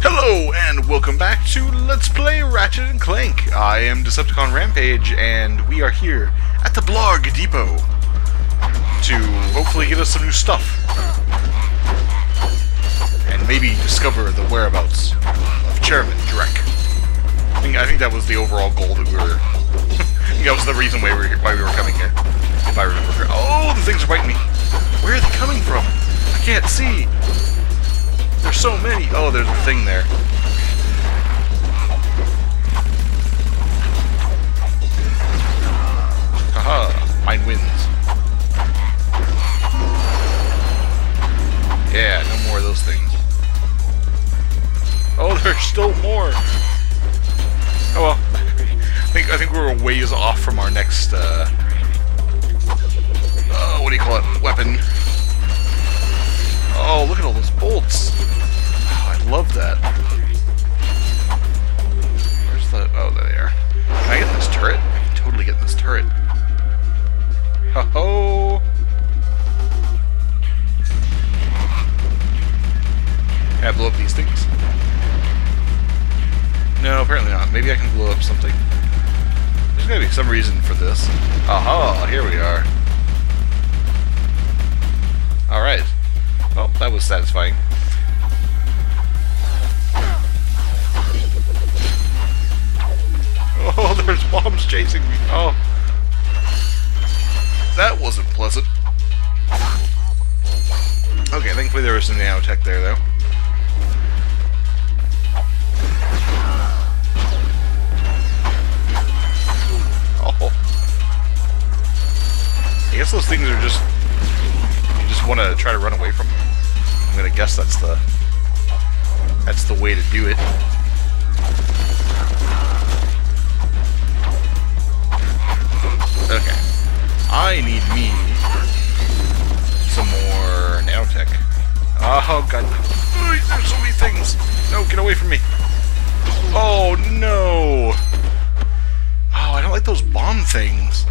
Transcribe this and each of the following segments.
Hello, and welcome back to Let's Play Ratchet Clank. I am Decepticon Rampage, and we are here at the Blarg Depot to hopefully get us some new stuff. And maybe discover the whereabouts of Chairman Drek. I think that was the overall goal that we were... I think that was the reason why we were coming here. If I remember correctly. Oh, the things are biting me. Where are they coming from? I can't see. There's so many. Oh, there's a thing there. Haha, mine wins. Yeah, no more of those things. Oh, there's still more. Oh well, I think we're a ways off from our next, what do you call it? Weapon. Oh, look at all those bolts. Oh, I love that. Where's the... Oh, there they are. Can I get in this turret? I can totally get in this turret. Ho-ho! Can I blow up these things? No, apparently not. Maybe I can blow up something. There's gotta be some reason for this. Aha! Here we are. Alright. Well, that was satisfying. Oh, there's bombs chasing me. Oh. That wasn't pleasant. Okay, thankfully there was some nanotech there, though. Oh. I guess those things are just... You just want to try to run away from them. I'm gonna guess that's the way to do it. Okay. I need me some more nanotech. Oh god. There's so many things! No, get away from me! Oh no! Oh, I don't like those bomb things.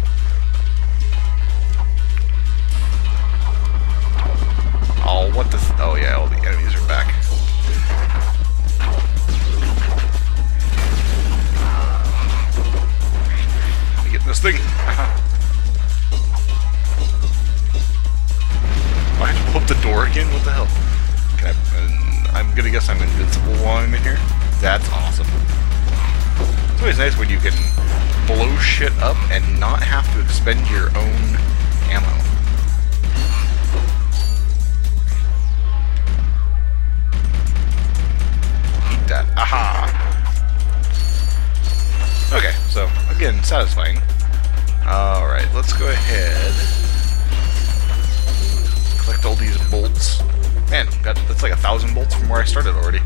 Oh, what the... Oh, yeah, all the enemies are back. Let me get this thing. Oh, I have to pull up the door again? What the hell? Can I'm gonna guess I'm invincible while I'm in here. That's awesome. It's always nice when you can blow shit up and not have to expend your own ammo. That. Aha! Okay, so, again, satisfying. Alright, let's go ahead. Collect all these bolts. Man, that's like 1,000 bolts from where I started already.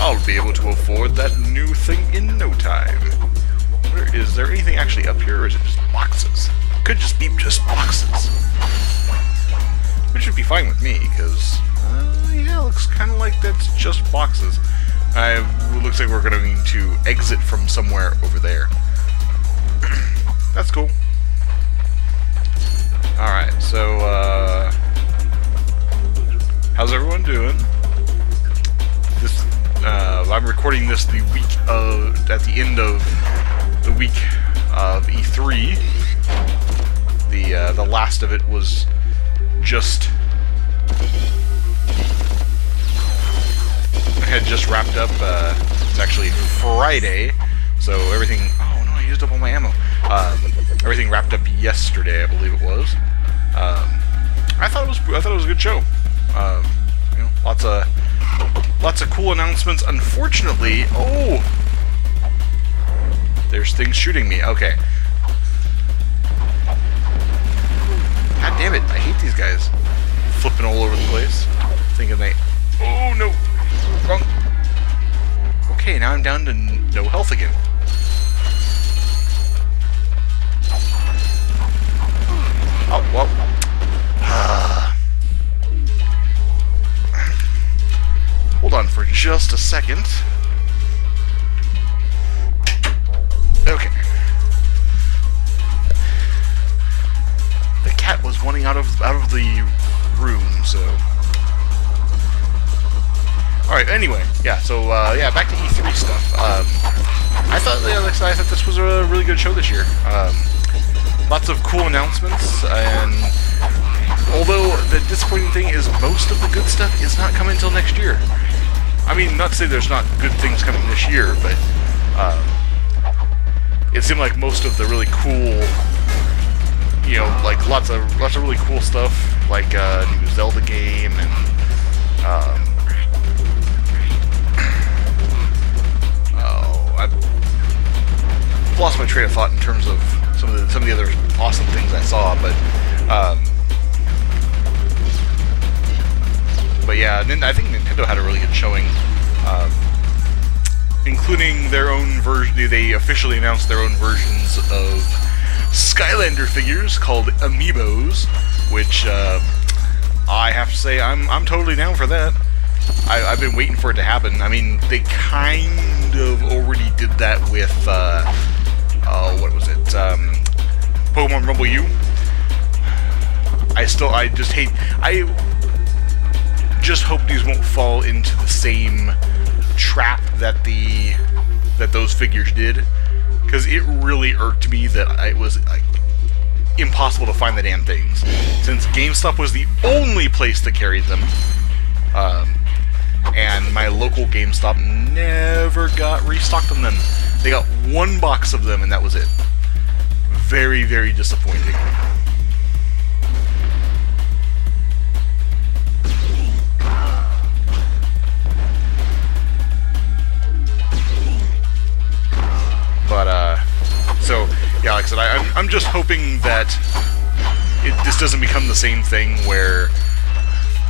I'll be able to afford that new thing in no time. Is there anything actually up here, or is it just boxes? Could just be just boxes. Which would be fine with me, because... yeah, looks kind of like that's just boxes. It looks like we're going to exit from somewhere over there. That's cool. Alright, so, how's everyone doing? This, I'm recording this the week of, at the end of the week of E3. The last of it was just... had just wrapped up. It's actually Friday, so everything... Oh no, I used up all my ammo. Everything wrapped up yesterday, I believe it was. I thought it was a good show. You know, lots of cool announcements. Unfortunately, oh, there's things shooting me. Okay. God damn it! I hate these guys. Flipping all over the place, thinking they... Oh no! Wrong. Okay, now I'm down to no health again. Oh, well. Hold on for just a second. Okay. The cat was wanting out of the room, so... Alright, anyway, yeah, so, yeah, back to E3 stuff. I thought this was a really good show this year. Lots of cool announcements, and although the disappointing thing is most of the good stuff is not coming until next year. I mean, not to say there's not good things coming this year, but it seemed like most of the really cool, you know, like lots of really cool stuff, like a new Zelda game and I've lost my train of thought in terms of some of the other awesome things I saw, but yeah, I think Nintendo had a really good showing, including their own version. They officially announced their own versions of Skylander figures called Amiibos, which I have to say I'm totally down for that. I've been waiting for it to happen. I mean, they kind of already did that with what was it? Pokemon Rumble U. I just hope these won't fall into the same trap that those figures did, because it really irked me that it was impossible to find the damn things, since GameStop was the only place that carried them, and my local GameStop never got restocked on them. They got one box of them and that was it. Very, very disappointing. But, so, yeah, like I said, I'm just hoping that this doesn't become the same thing where,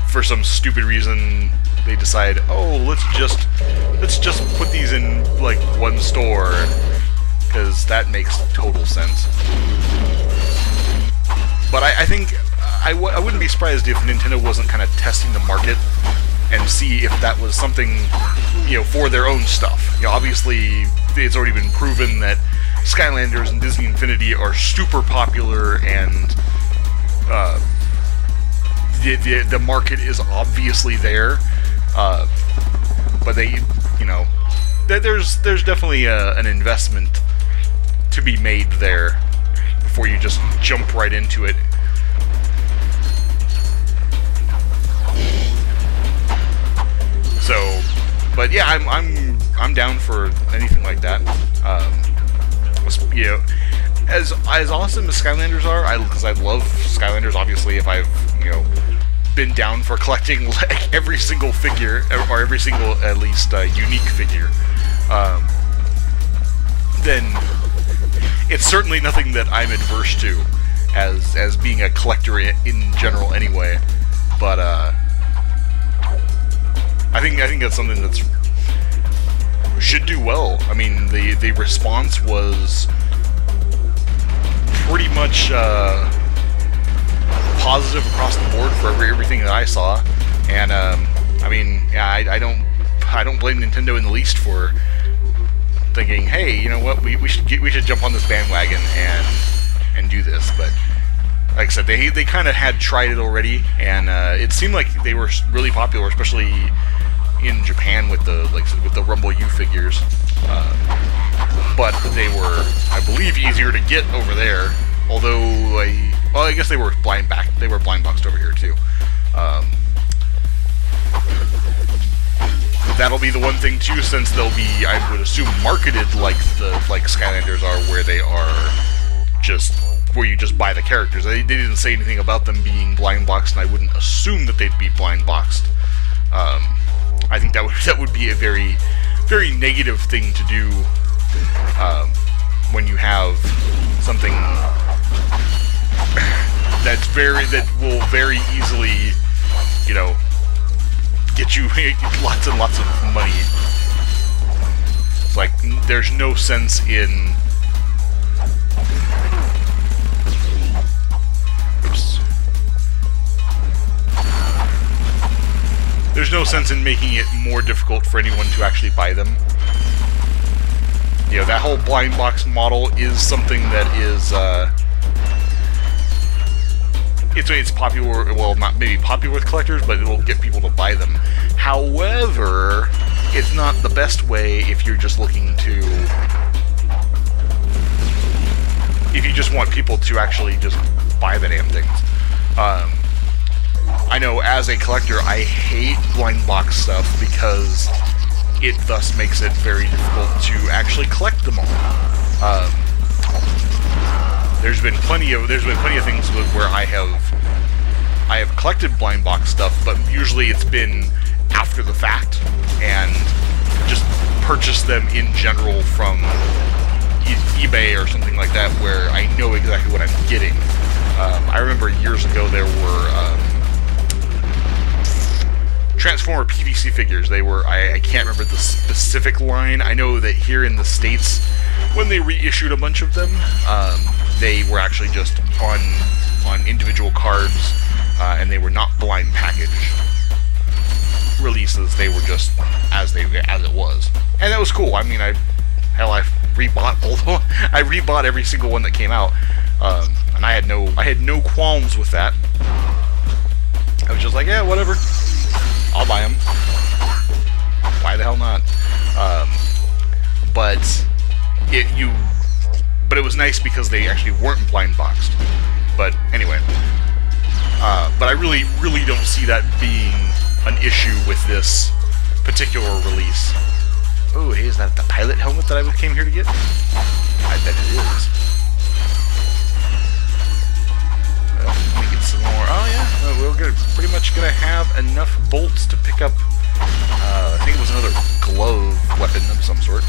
for some stupid reason, they decide, oh, let's just put these in, like, one store, because that makes total sense. But I think, I wouldn't be surprised if Nintendo wasn't kind of testing the market and see if that was something, you know, for their own stuff. You know, obviously, it's already been proven that Skylanders and Disney Infinity are super popular, and the market is obviously there. But they, you know, there's definitely an investment to be made there before you just jump right into it. So, but yeah, I'm down for anything like that. You know, as awesome as Skylanders are, because I love Skylanders. Obviously, if I've, you know, been down for collecting like every single figure, or every single at least unique figure, then it's certainly nothing that I'm adverse to, as being a collector in general anyway. But I think that's something that's should do well. I mean, the response was pretty much positive across the board for everything that I saw, and I mean, yeah, I don't blame Nintendo in the least for thinking, hey, you know what, we should jump on this bandwagon and do this. But like I said, they kind of had tried it already, and it seemed like they were really popular, especially in Japan with the Rumble U figures. But they were, I believe, easier to get over there. Although I guess they were blind boxed over here too. That'll be the one thing too, since they'll be, I would assume, marketed like Skylanders are, where they are just where you just buy the characters. They didn't say anything about them being blind boxed, and I wouldn't assume that they'd be blind boxed. I think that would be a very, very negative thing to do when you have something that will very easily, you know, get you lots and lots of money. It's like, there's no sense in there's no sense in making it more difficult for anyone to actually buy them. You know, that whole blind box model is something that is, it's popular, well, not maybe popular with collectors, but it will get people to buy them. However, it's not the best way if you're just looking to... if you just want people to actually just buy the damn things. I know as a collector, I hate blind box stuff because it thus makes it very difficult to actually collect them all. There's been plenty of things where I have collected blind box stuff, but usually it's been after the fact and just purchased them in general from eBay or something like that, where I know exactly what I'm getting. I remember years ago there were Transformer PVC figures. They were, I can't remember the specific line. I know that here in the States, when they reissued a bunch of them, they were actually just on individual cards, and they were not blind package releases. They were just as it was, and that was cool. I mean, I rebought every single one that came out, and I had no qualms with that. I was just like, yeah, whatever, I'll buy them. Why the hell not? But it was nice because they actually weren't blind boxed. But anyway, but I really don't see that being an issue with this particular release. Oh, hey, is that the pilot helmet that I came here to get? I bet it is. Well, let me get some more. Oh yeah, we're pretty much gonna have enough bolts to pick up. I think it was another glove weapon of some sort,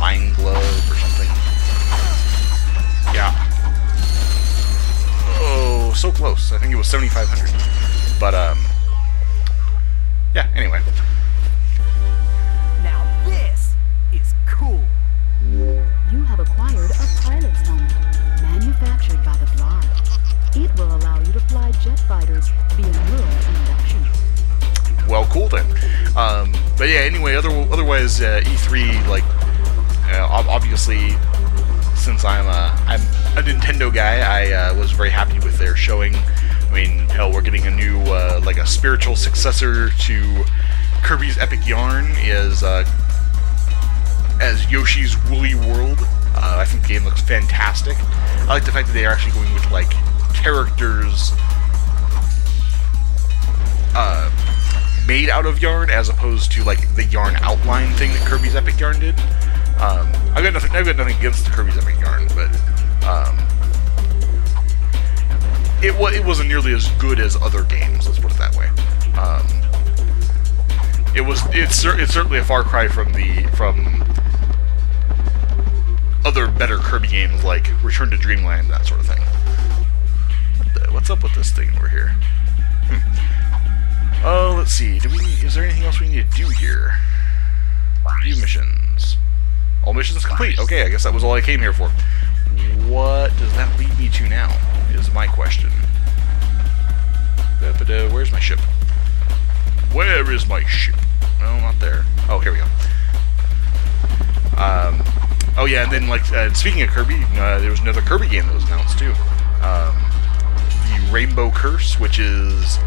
mine glove or something. Yeah. Oh, so close. I think it was 7,500. But yeah. Anyway. Now this is cool. You have acquired a pilot's helmet, manufactured by the Blarg. It will allow you to fly jet fighters via neural induction. Well, cool then. But yeah, anyway, otherwise, E3, like, obviously, since I'm a Nintendo guy, I was very happy with their showing. I mean, hell, we're getting a new, like a spiritual successor to Kirby's Epic Yarn as Yoshi's Woolly World. I think the game looks fantastic. I like the fact that they are actually going with, like, characters made out of yarn as opposed to, like, the yarn outline thing that Kirby's Epic Yarn did. I've got nothing against Kirby's Epic Yarn, but it wasn't nearly as good as other games. Let's put it that way. It's certainly a far cry from other better Kirby games like Return to Dreamland, that sort of thing. What's up with this thing over here? Oh, let's see. Is there anything else we need to do here? View missions. All missions complete. Okay, I guess that was all I came here for. What does that lead me to now, is my question. Where's my ship? Where is my ship? No, not there. Oh, here we go. Oh yeah, and then, like, speaking of Kirby, there was another Kirby game that was announced, too. The Rainbow Curse, which is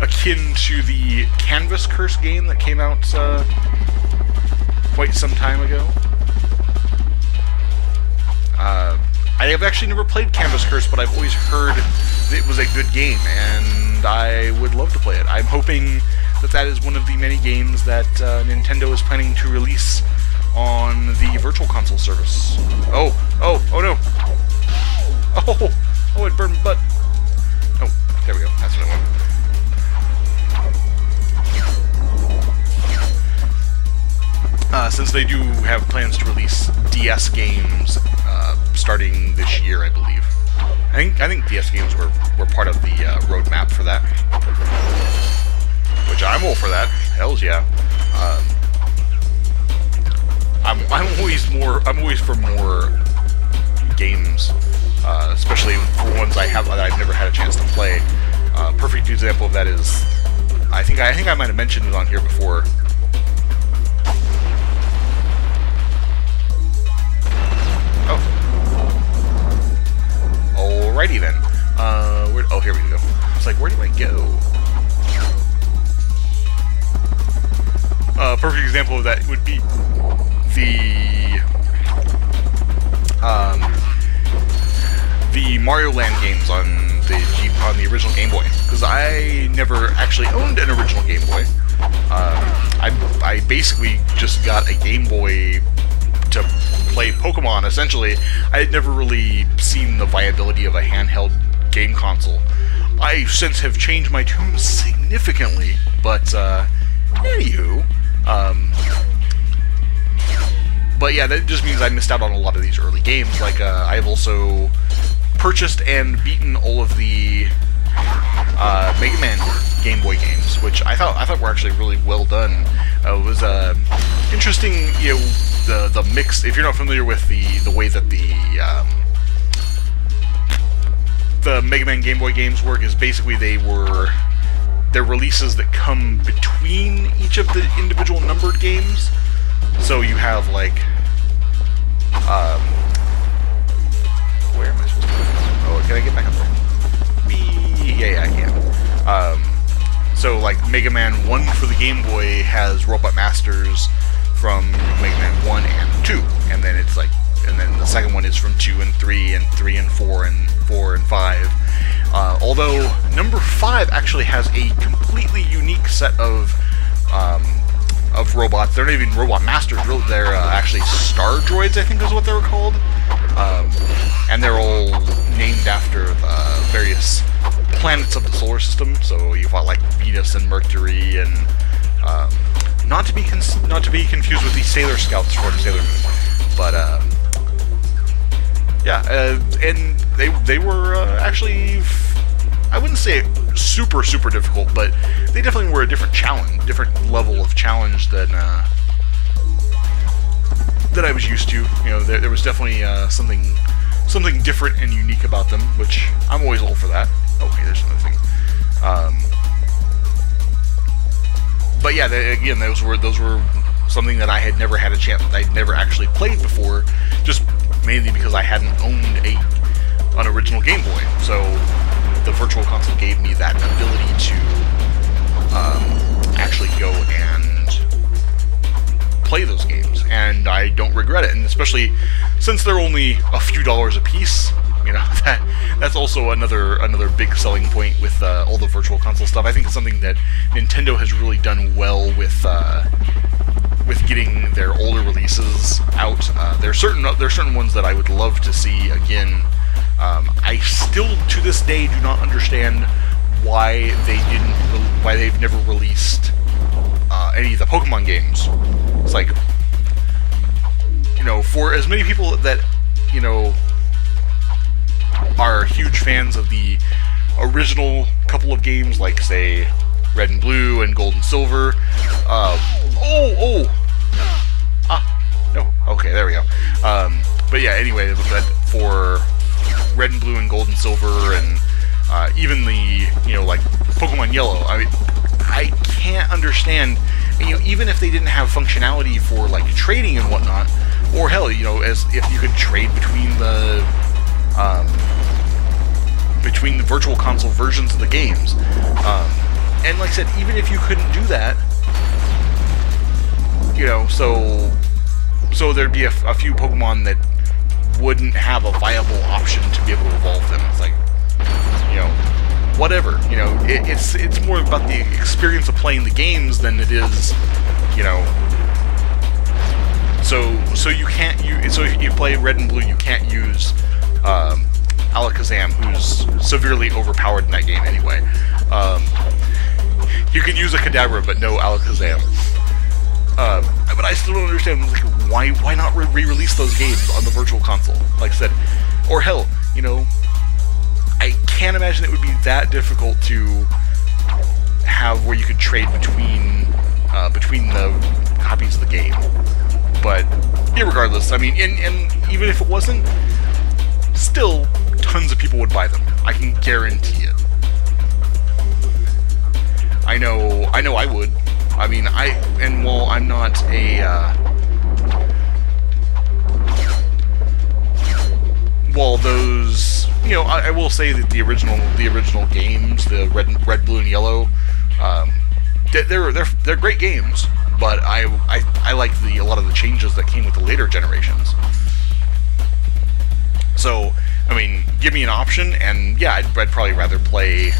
akin to the Canvas Curse game that came out quite some time ago. I have actually never played Canvas Curse, but I've always heard that it was a good game, and I would love to play it. I'm hoping that is one of the many games that Nintendo is planning to release on the Virtual Console service. Oh no! Oh, it burned my butt. Oh, there we go. That's what I want. Since they do have plans to release DS games starting this year, I believe. I think DS games were part of the roadmap for that. Which I'm all for that. Hells yeah. I'm always for more games, especially for ones that I've never had a chance to play. Perfect example of that is, I think I might have mentioned it on here before. Oh. Alrighty then. Oh, here we go. It's like, where do I go? A perfect example of that would be the Mario Land games on the original Game Boy, because I never actually owned an original Game Boy. I basically just got a Game Boy to play Pokemon. Essentially, I had never really seen the viability of a handheld game console. I since have changed my tune significantly, but anywho, but yeah, that just means I missed out on a lot of these early games. Like I've also purchased and beaten all of the Mega Man Game Boy games, which I thought were actually really well done. It was interesting, you know, the mix. If you're not familiar with the way that the Mega Man Game Boy games work, is basically they're releases that come between each of the individual numbered games. So you have like where am I supposed to go? Oh, can I get back up there? Yeah, I can. So like Mega Man 1 for the Game Boy has Robot Masters from Mega Man 1 and 2, and then it's like, and then the second one is from 2 and 3 and 3 and 4 and 4 and 5. Although number 5 actually has a completely unique set of robots. They're not even Robot Masters, really. They're actually Star Droids, I think is what they were called. And they're all named after various planets of the solar system. So you've got like Venus and Mercury, and not to be confused with the Sailor Scouts from Sailor Moon. But yeah, and they were actually, I wouldn't say super difficult, but they definitely were a different level of challenge than I was used to. You know, there was definitely something different and unique about them, which I'm always all for that. Okay, there's another thing. But yeah, again, those were something that I had never had a chance. I'd never actually played before, just mainly because I hadn't owned an original Game Boy. So the Virtual Console gave me that ability to actually go and play those games, and I don't regret it. And especially since they're only a few dollars a piece, you know, that's also another big selling point with all the Virtual Console stuff. I think it's something that Nintendo has really done well with getting their older releases out. There are certain ones that I would love to see again. I still, to this day, do not understand why they've never released any of the Pokemon games. It's like, you know, for as many people that, you know, are huge fans of the original couple of games, like say Red and Blue and Gold and Silver. No, okay, there we go. But yeah, anyway, for Red and Blue and Gold and Silver, and even the, you know, like Pokemon Yellow, I mean, I can't understand, you know, even if they didn't have functionality for like trading and whatnot, or hell, you know, as if you could trade between the Virtual Console versions of the games, and like I said, even if you couldn't do that, you know, so there'd be a few Pokemon that wouldn't have a viable option to be able to evolve them. It's like, you know, whatever, you know, it's more about the experience of playing the games than it is, you know. So if you play Red and Blue, you can't use Alakazam, who's severely overpowered in that game anyway. You can use a Kadabra, but no Alakazam. But I still don't understand, like, why not re-release those games on the Virtual Console? Like I said, or hell, you know, I can't imagine it would be that difficult to have where you could trade between the copies of the game. But irregardless, I mean, and even if it wasn't, still tons of people would buy them. I can guarantee it. I know I would. I mean, while I'm not a, while those, you know, I will say that the original games, the Red, Blue, and Yellow, they're great games, but I like a lot of the changes that came with the later generations. So, I mean, give me an option, and yeah, I'd probably rather play.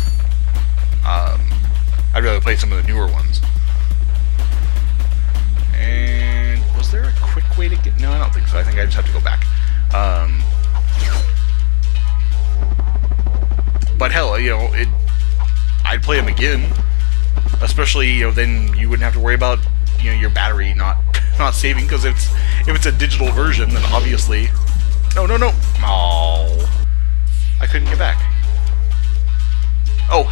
I'd rather play some of the newer ones. And was there a quick way to get? No, I don't think so. I think I just have to go back. But hell, you know, I'd play them again. Especially, you know, then you wouldn't have to worry about, you know, your battery not saving, because if it's a digital version, then obviously. No. Oh, I couldn't get back. Oh.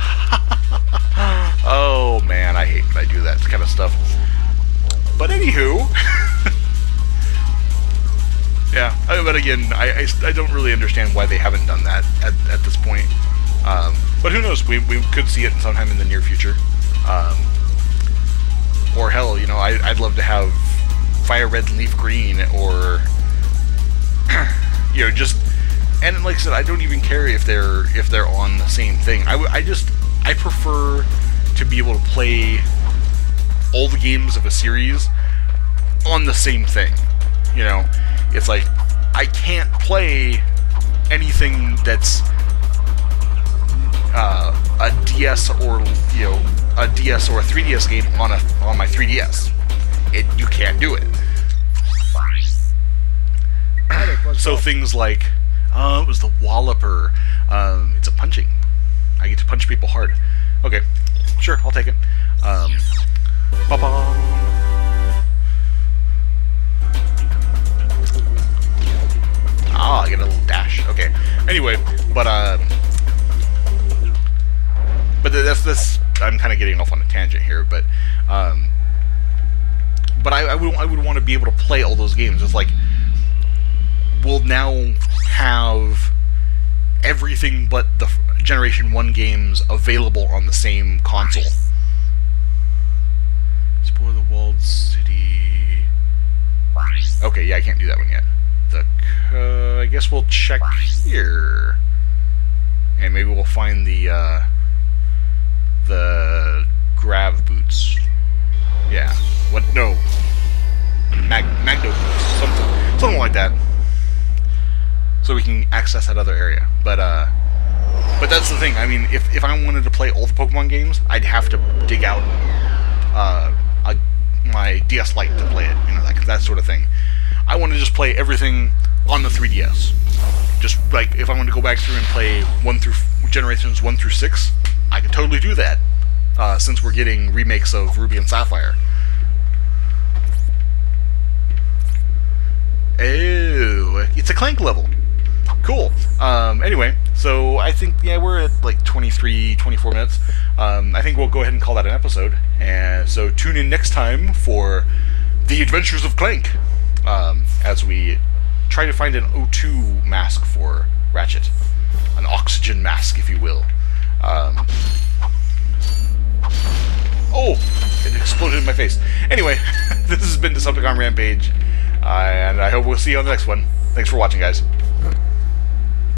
Oh man, I hate when I do that kind of stuff. But anywho, yeah. But again, I don't really understand why they haven't done that at this point. But who knows? We could see it sometime in the near future. Or hell, you know, I'd love to have Fire Red and Leaf Green, or you know, just, and like I said, I don't even care if they're on the same thing. I prefer to be able to play all the games of a series on the same thing. You know, it's like I can't play anything that's a DS or, you know, a DS or a 3DS game on my 3DS. You can't do it. So things like, it was the Walloper. It's a punching. I get to punch people hard. Okay, sure, I'll take it. Ba-ba. Ah, I get a little dash. Okay. Anyway, but that's I'm kind of getting off on a tangent here, but I would want to be able to play all those games. It's like, we'll now have everything but the Generation 1 games available on the same console. Explore the walled city. Okay, yeah, I can't do that one yet. I guess we'll check here, and maybe we'll find the grav boots. Yeah. What? No. Magno boots. Something like that. So we can access that other area. But that's the thing. I mean, if I wanted to play all the Pokemon games, I'd have to dig out my DS Lite to play it. You know, like that sort of thing. I want to just play everything on the 3DS. Just like if I want to go back through and play generations 1 through 6, I could totally do that. Since we're getting remakes of Ruby and Sapphire. Oh, it's a Clank level. Cool. Anyway, so I think, yeah, we're at like 23, 24 minutes. I think we'll go ahead and call that an episode. And so tune in next time for The Adventures of Clank, as we try to find an O2 mask for Ratchet. An oxygen mask, if you will. Oh! It exploded in my face. Anyway, this has been Decepticon Rampage, and I hope we'll see you on the next one. Thanks for watching, guys.